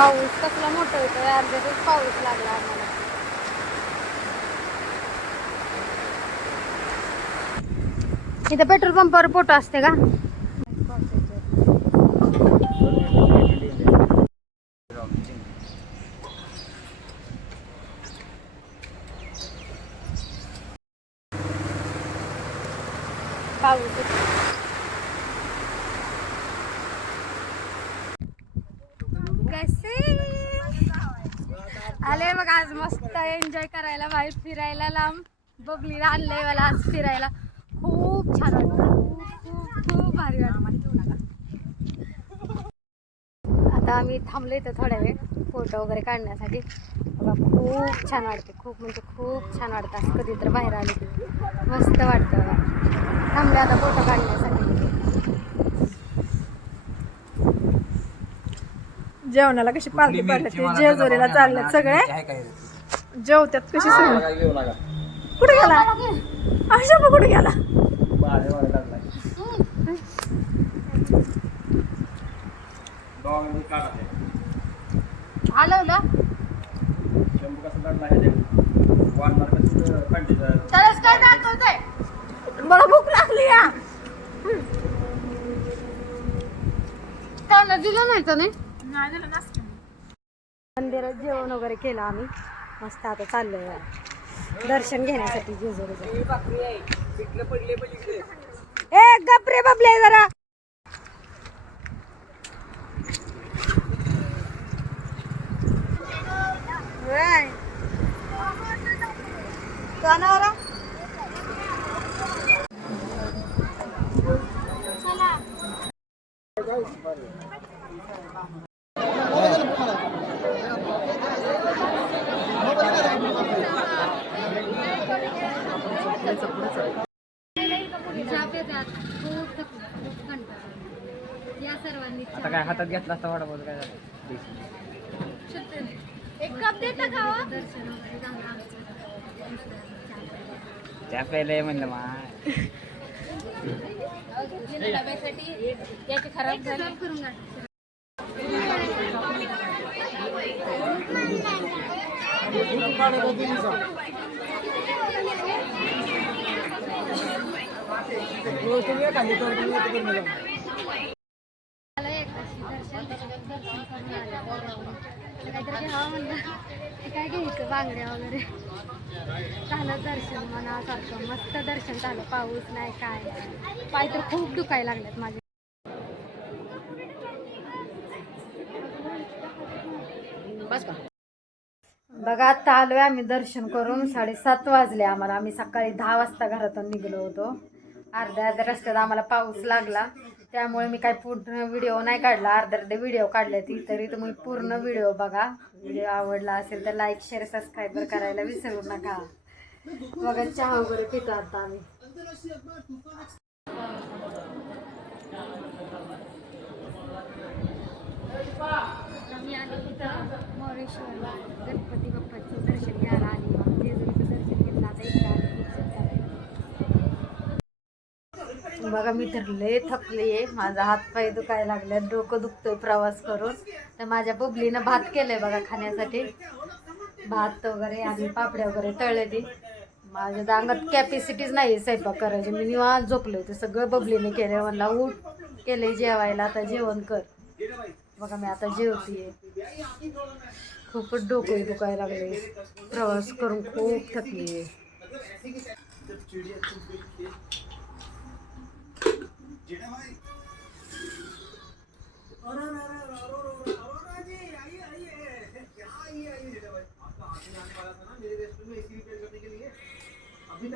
पाऊस कसला मोठा होतो, अर्ध्यातच पाऊस लागला आम्हाला. इथं पेट्रोल पंपावर फोटो असते का? पाऊस कसे आले बघ. आज मस्त एन्जॉय करायला, बाहेर फिरायला, लांब बबलीला आणलंय मला आज फिरायला. खूप छान वाटतं, खूप खूप भारी वाटतं. आता आम्ही थांबलो इथं थोड्या वेळ फोटो वगैरे काढण्यासाठी. बघा खूप छान वाटते, खूप म्हणजे खूप छान वाटतं. असं कधी तर बाहेर आले की मस्त वाटतं बघा. थांबले आता फोटो काढण्यासाठी. जेवणाला कशी पालखी पडले ते जेजुरीला चाललेत सगळे. जेवत्यात कशी सगळे. कुठे गेला आशापा, कुठे गेला? हलवलं तरच काय दाखवतंय. मला भूक लागली या. त्याला दिलं नाही तर नाही. नाही दिलं नसतं. मंदिरात जेवण वगैरे केलं आम्ही. मस्त आता चाललोय दर्शन घेण्यासाठी जेजुरीचं. ए गपरे बबले जरा. कानावर या सर्वांनी आता काय हातात घेतला असता वाडा बोल काय झालं. एक कप देता का हो? दर्शन वगैरे झालं आमचं. त्या पहिले म्हणलं मा डब्यासाठी याची खराब झाली करून काहीतरी घ्यावं म्हणलं. काय घ्यायचं, बांगड्या वगैरे. झालं दर्शन मनासारखं मस्त दर्शन झालं. पाऊस नाही काय नाही, पाय तर खूप दुखायला लागलेत माझे. बघा आता आलोय आम्ही दर्शन करून. 7:30 वाजले आम्हाला. आम्ही सकाळी 10 वाजता घरातून निघलो होतो. अर्ध्या रस्त्यात आम्हाला पाऊस लागला, त्यामुळे मी काही पूर्ण व्हिडिओ नाही काढला. अर्धे व्हिडिओ काढले ती. तरी तुम्ही पूर्ण व्हिडिओ बघा. व्हिडिओ आवडला असेल तर लाईक शेअर सबस्क्राईब करायला विसरू नका. बघा चहा वगैरे पितो आता आम्ही. आम्ही आलो इथं मोरेश्वरला गणपती बाप्पाचं दर्शन घ्यायला आली. जेजुरीचं दर्शन घेतलं. आता इकडे बघा मी तर लय थकली. माझा हात पाय दुखायला लागले, डोकं दुखतोय प्रवास करून. तर माझ्या बबलीनं भात केलंय बघा खाण्यासाठी. भात वगैरे आणि पापड्या वगैरे तळले ती. माझ्या अंगात कॅपॅसिटीच नाही स्वयंपाक करायची. मी निवांत झोपले होते. सगळं बबलीने केलं. म्हणला उठ केलंय जेवायला, आता जेवण कर. बघा मी आता जेवतीये. खूपच डोकं दुखायला लागले, प्रवास करून खूप थकली.